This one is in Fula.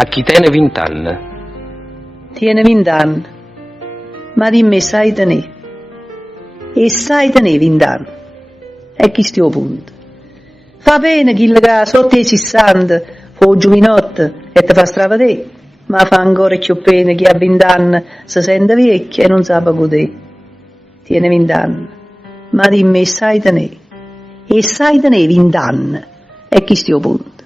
a chi tiene 20 anni. Tiene 20 anni, ma dimmi sai tenere. E sai tenere 20 anni. E chi stiamo punto. Fa bene chi che sotto i 60 fa giovinotto e ti fa stravadere, ma fa ancora più bene chi a 20 anni si sente vecchio e non sa godere. Tiene 20 anni, ma dimmi sai tenere. E sai tenere 20 anni. E chi stiamo punto.